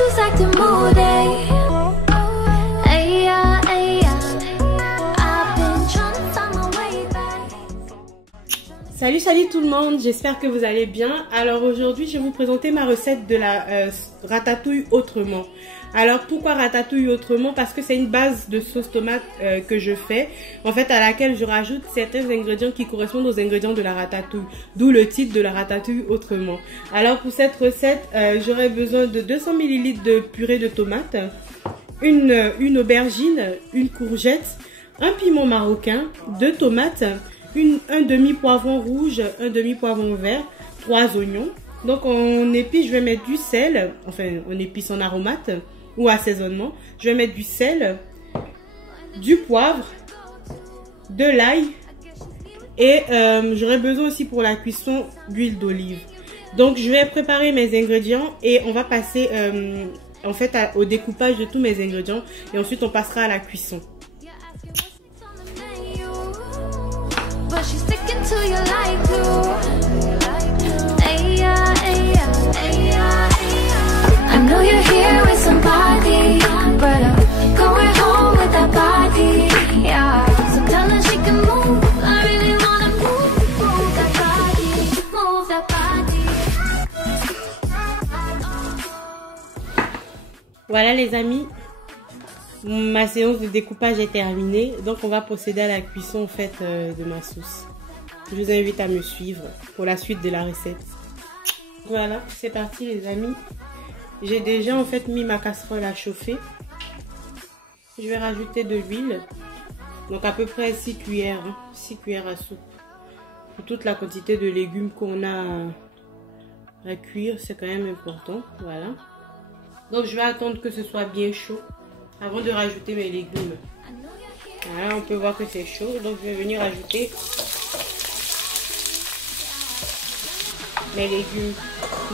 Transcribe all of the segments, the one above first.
was acting moody. Hey, yeah, I've been trying to find my way back. Salut tout le monde, j'espère que vous allez bien. Alors aujourd'hui je vais vous présenter ma recette de la ratatouille autrement. Alors pourquoi ratatouille autrement? Parce que c'est une base de sauce tomate que je fais, en fait à laquelle je rajoute certains ingrédients qui correspondent aux ingrédients de la ratatouille, d'où le titre de la ratatouille autrement. Alors pour cette recette, j'aurai besoin de 200 ml de purée de tomates, une aubergine, une courgette, un piment marocain, 2 tomates, un demi-poivron rouge, un demi-poivron vert, 3 oignons. Donc en épice, je vais mettre du sel, enfin en épice en aromate ou assaisonnement. Je vais mettre du sel, du poivre, de l'ail et j'aurai besoin aussi pour la cuisson d'huile d'olive. Donc je vais préparer mes ingrédients et on va passer en fait au découpage de tous mes ingrédients et ensuite on passera à la cuisson. But she's sticking to you like glue. Ay-ya, ay-ya, ay-ya, ay-ya. I know you're here with somebody, but I'm going home with that body. Yeah, so tell her she can move. I really wanna move that body, move that body. Voilà les amis, ma séance de découpage est terminée, donc on va procéder à la cuisson en fait de ma sauce. Je vous invite à me suivre pour la suite de la recette. Voilà, c'est parti les amis. J'ai déjà en fait mis ma casserole à chauffer. Je vais rajouter de l'huile, donc à peu près 6 cuillères, 6 cuillères à soupe. Pour toute la quantité de légumes qu'on a à cuire, c'est quand même important, voilà. Donc je vais attendre que ce soit bien chaud avant de rajouter mes légumes. Voilà, on peut voir que c'est chaud, donc je vais venir ajouter mes légumes.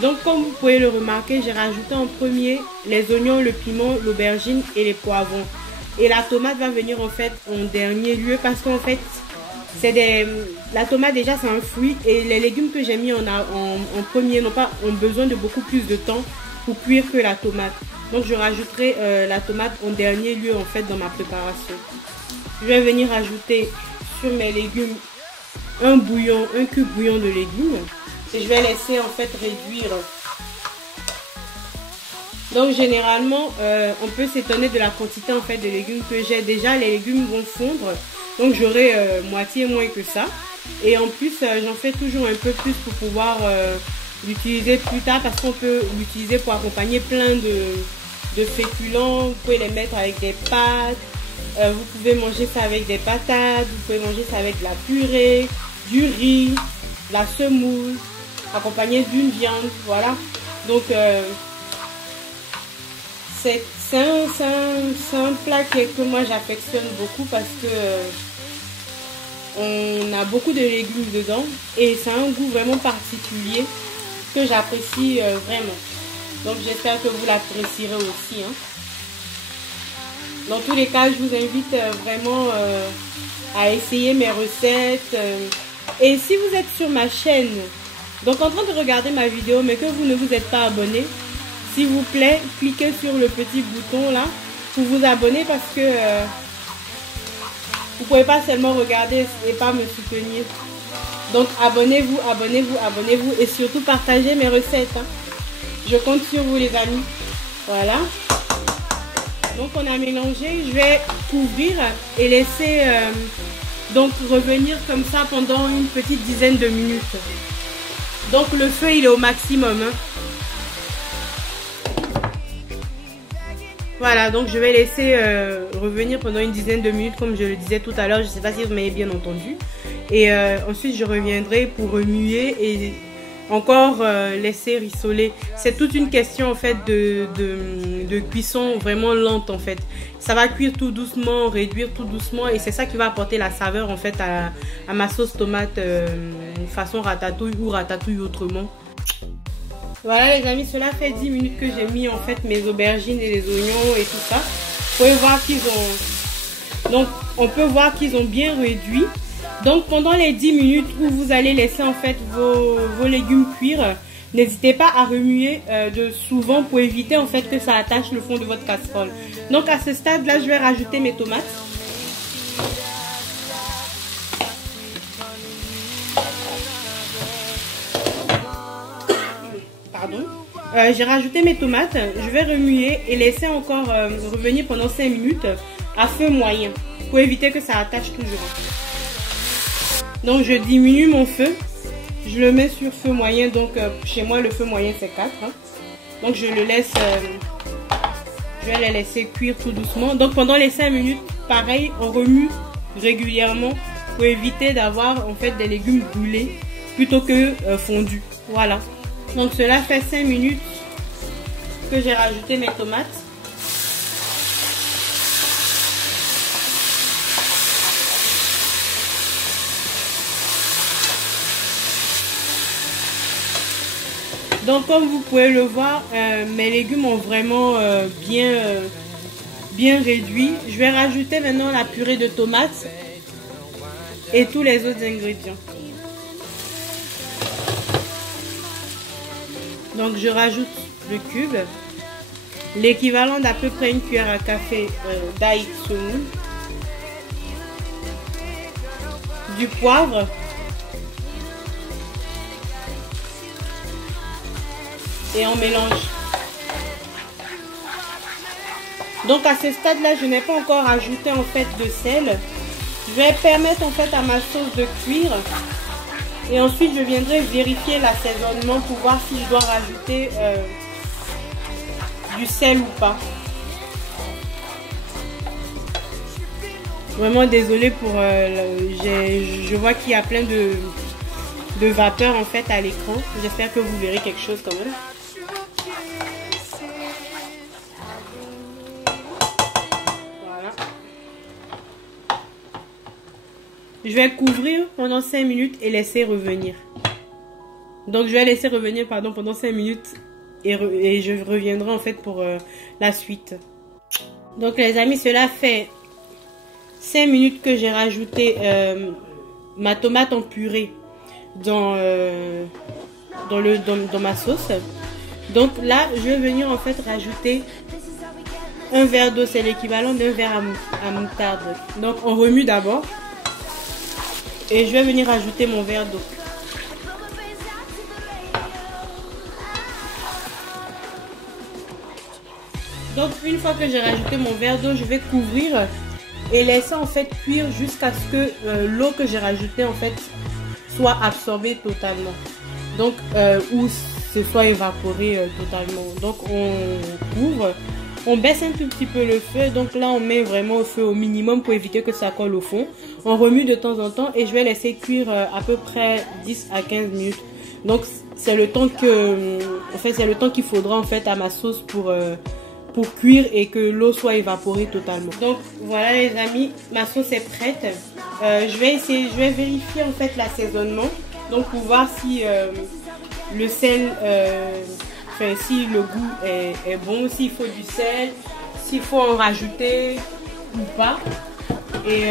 Donc comme vous pouvez le remarquer, j'ai rajouté en premier les oignons, le piment, l'aubergine et les poivrons. Et la tomate va venir en fait en dernier lieu parce qu'en fait la tomate déjà c'est un fruit et les légumes que j'ai mis en premier ont besoin de beaucoup plus de temps pour cuire que la tomate. Donc je rajouterai la tomate en dernier lieu en fait dans ma préparation. Je vais venir ajouter sur mes légumes un cube bouillon de légumes et je vais laisser en fait réduire. Donc généralement on peut s'étonner de la quantité en fait de légumes que j'ai. Déjà les légumes vont fondre, donc j'aurai moitié moins que ça. Et en plus j'en fais toujours un peu plus pour pouvoir l'utiliser plus tard parce qu'on peut l'utiliser pour accompagner plein de féculents. Vous pouvez les mettre avec des pâtes, vous pouvez manger ça avec des patates, vous pouvez manger ça avec de la purée, du riz, de la semoule, accompagné d'une viande, voilà. Donc c'est un plat que moi j'affectionne beaucoup parce que on a beaucoup de légumes dedans et ça a un goût vraiment particulier que j'apprécie vraiment. Donc j'espère que vous l'apprécierez aussi, hein. Dans tous les cas, je vous invite vraiment à essayer mes recettes. Et si vous êtes sur ma chaîne, donc en train de regarder ma vidéo, mais que vous ne vous êtes pas abonné, s'il vous plaît, cliquez sur le petit bouton là pour vous abonner parce que vous ne pouvez pas seulement regarder et pas me soutenir. Donc abonnez-vous, abonnez-vous, abonnez-vous et surtout partagez mes recettes, hein. Je compte sur vous les amis. Voilà. Donc on a mélangé, je vais couvrir et laisser donc revenir comme ça pendant une petite dizaine de minutes. Donc le feu il est au maximum, hein. Voilà, donc je vais laisser revenir pendant une dizaine de minutes comme je le disais tout à l'heure. Je ne sais pas si vous m'avez bien entendu. Et ensuite je reviendrai pour remuer et encore laisser rissoler. C'est toute une question en fait de cuisson vraiment lente en fait. Ça va cuire tout doucement, réduire tout doucement et c'est ça qui va apporter la saveur en fait à ma sauce tomate façon ratatouille ou ratatouille autrement. Voilà les amis, cela fait 10 minutes que j'ai mis en fait mes aubergines et les oignons et tout ça. Vous pouvez voir qu'ils ont... Donc on peut voir qu'ils ont bien réduit. Donc pendant les 10 minutes où vous allez laisser en fait vos légumes cuire, n'hésitez pas à remuer de souvent pour éviter en fait que ça attache le fond de votre casserole. Donc à ce stade là, je vais rajouter mes tomates. Pardon. J'ai rajouté mes tomates, je vais remuer et laisser encore revenir pendant 5 minutes à feu moyen pour éviter que ça attache toujours. Donc je diminue mon feu, je le mets sur feu moyen, donc chez moi le feu moyen c'est 4. Hein. Donc je le laisse, je vais les laisser cuire tout doucement. Donc pendant les 5 minutes, pareil, on remue régulièrement pour éviter d'avoir en fait des légumes brûlés plutôt que fondus. Voilà. Donc cela fait 5 minutes que j'ai rajouté mes tomates. Donc comme vous pouvez le voir, mes légumes ont vraiment bien réduit. Je vais rajouter maintenant la purée de tomates et tous les autres ingrédients. Donc je rajoute le cube, l'équivalent d'à peu près une cuillère à café d'ail semoule, du poivre, et on mélange. Donc à ce stade là, je n'ai pas encore ajouté en fait de sel. Je vais permettre en fait à ma sauce de cuire. Et ensuite, je viendrai vérifier l'assaisonnement pour voir si je dois rajouter du sel ou pas. Vraiment désolée pour... je vois qu'il y a plein de vapeur en fait à l'écran. J'espère que vous verrez quelque chose quand même. Je vais couvrir pendant 5 minutes et laisser revenir. Donc je vais laisser revenir pendant 5 minutes et je reviendrai en fait pour la suite. Donc les amis, cela fait 5 minutes que j'ai rajouté ma tomate en purée dans ma sauce. Donc là, je vais venir en fait rajouter un verre d'eau, c'est l'équivalent d'un verre à moutarde. Donc on remue d'abord. Et je vais venir ajouter mon verre d'eau. Donc une fois que j'ai rajouté mon verre d'eau, je vais couvrir et laisser en fait cuire jusqu'à ce que l'eau que j'ai rajoutée en fait soit absorbée totalement. Donc ou ce soit évaporé totalement. Donc on couvre. On baisse un tout petit peu le feu, donc là on met vraiment le feu au minimum pour éviter que ça colle au fond. On remue de temps en temps et je vais laisser cuire à peu près 10 à 15 minutes. Donc c'est le temps que, en fait c'est le temps qu'il faudra en fait à ma sauce pour cuire et que l'eau soit évaporée totalement. Donc voilà les amis, ma sauce est prête. Je vais vérifier en fait l'assaisonnement, donc pour voir si le sel si le goût est bon, s'il faut du sel, s'il faut en rajouter ou pas. Et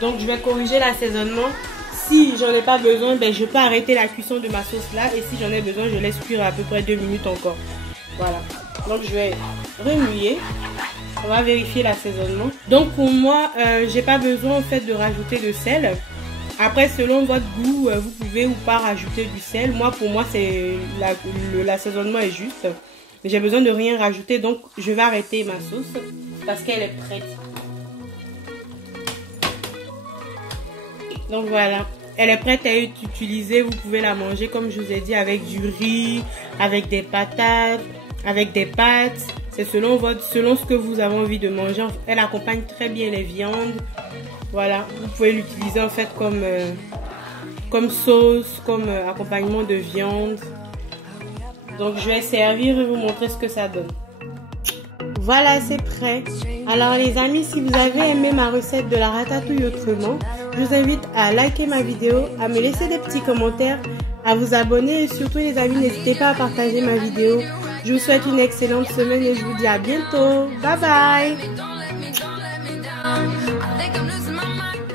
donc je vais corriger l'assaisonnement. Si j'en ai pas besoin, ben, je peux arrêter la cuisson de ma sauce là. Et si j'en ai besoin, je laisse cuire à peu près 2 minutes encore. Voilà. Donc je vais remuer. On va vérifier l'assaisonnement. Donc pour moi, j'ai pas besoin en fait de rajouter de sel. Après, selon votre goût, vous pouvez ou pas rajouter du sel. Moi, pour moi, l'assaisonnement est juste. J'ai besoin de rien rajouter, donc je vais arrêter ma sauce parce qu'elle est prête. Donc voilà, elle est prête à être utilisée. Vous pouvez la manger comme je vous ai dit avec du riz, avec des patates, avec des pâtes. C'est selon ce que vous avez envie de manger. Elle accompagne très bien les viandes. Voilà, vous pouvez l'utiliser en fait comme sauce, comme accompagnement de viande. Donc je vais servir et vous montrer ce que ça donne. Voilà, c'est prêt. Alors les amis, si vous avez aimé ma recette de la ratatouille autrement, je vous invite à liker ma vidéo, à me laisser des petits commentaires, à vous abonner et surtout les amis, n'hésitez pas à partager ma vidéo. Je vous souhaite une excellente semaine et je vous dis à bientôt. Bye bye. I think I'm losing my mind.